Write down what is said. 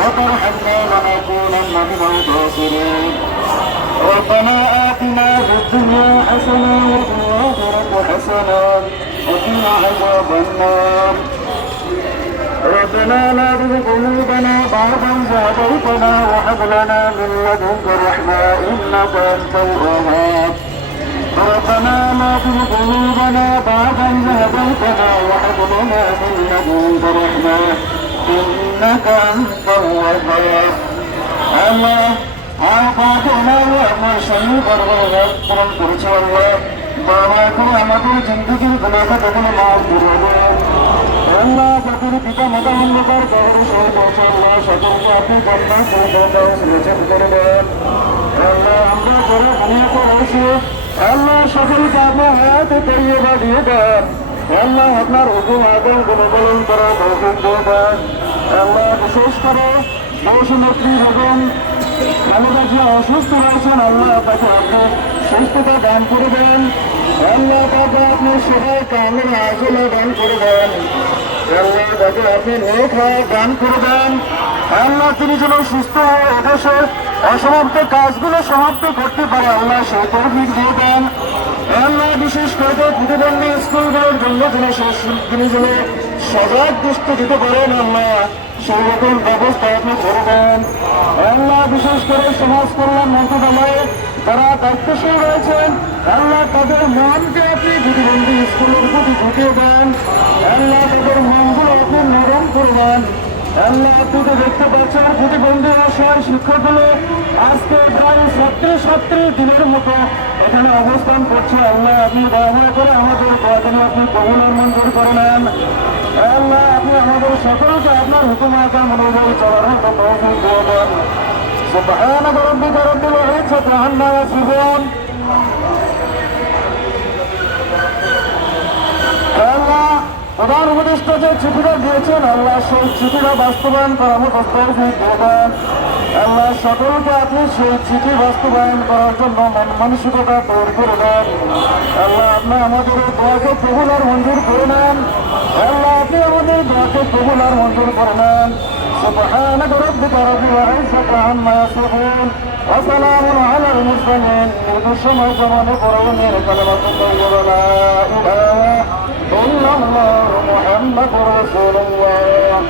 وترحمنا لنكونن من الخاسرين ربنا آتنا في الدنيا حسنة وفي الآخرة حسنة وقنا عذاب النار. ربنا لا تزغ قلوبنا بعد إذ هديتنا وهب لنا من لدنك رحمة إنك أنت الوهاب ربنا لا تزغ قلوبنا بعد إذ هديتنا وهب لنا من لدنك رحمة. إنك أنت الوهاب الله আপাতনা আমার স্বামী বর্বরা পূরণ করেছে আল্লাহ বাবা করে আমাদের জিন্দগির গুণাকে তখন মাফ করে দেন আল্লাহ যাদের পিতা মাতা অন্ধকার কবরে সহ পৌঁছে আল্লাহ সকলকে আপনি কন্যা করে সুরক্ষা করে দেন আল্লাহ আমরা যারা অনেক রয়েছে আল্লাহ সকলকে আপনার হাতে তৈরি বা দিয়ে দেন আল্লাহ আপনার হুকুম আদম গুণবলন দিয়ে দেন আল্লাহ, বিশেষ করে বসুমত্রী বেগম খালেদা যে অসুস্থ রয়েছেন আল্লাহ তাকে আপনি সুস্থতা দান করে দেন আল্লাহ তাকে আপনি সবাই কামের আসলে দান করে দেন আল্লাহ তাকে আপনি নেক হয়ে দান করে দেন আল্লাহ তিনি যেন সুস্থ হয়ে এদেশে অসমাপ্ত কাজগুলো সমাপ্ত করতে পারে আল্লাহ সেই তৌফিক দিয়ে দেন আল্লাহ বিশেষ করে প্রতিবন্ধী স্কুলগুলোর জন্য তিনি যেন সজাগ দৃষ্টি দিতে পারেন আল্লাহ। সেই রকম ব্যবস্থা আপনি করে দেন আল্লাহ বিশেষ করে সমাজ কল্যাণ মন্ত্রণালয়ে তারা দায়িত্বশীল রয়েছেন, আল্লাহ তাদের মনকে আপনি প্রতিবন্ধী স্কুলের প্রতি ঢুকিয়ে দেন। আল্লাহ তাদের মনগুলো আপনি নরম করে দেন। আল্লাহ আপনি তো দেখতে পাচ্ছেন, প্রতিবন্ধী অসহায় শিক্ষকগুলো আজকে প্রায় ছাত্রী ছাত্রী দিনের মতো এখানে অবস্থান করছে। আল্লাহ আপনি দয়া করে আমাদের আপনি কবুল মঞ্জুর করে নেন আল্লাহ, আপনি আমাদের সকলকে আপনার হুকুমায়তার মনোভাবে চলার মতো তৌফিক দিয়ে দেন। সুবহানাক প্রধান উপদেষ্টা যে চিঠিটা দিয়েছেন আল্লাহ সেই চিঠিটা বাস্তবায়ন করার মতো তৌফিক দিয়ে দেন আল্লাহ সকলকে আপনি সেই চিঠি বাস্তবায়ন করার জন্য মন মানসিকতা তৈরি করে দেন আল্লাহ আপনি আমাদের এই দোয়াকে কবুল আর মঞ্জুর করে নেন আল্লাহ আপনি আমাদের দোয়াকে কবুল আর মঞ্জুর করে নেন سبحانك ربك رب العزة عما يصفون وسلام على المرسلين من الشمس زمان قرون كلمة طيبة لا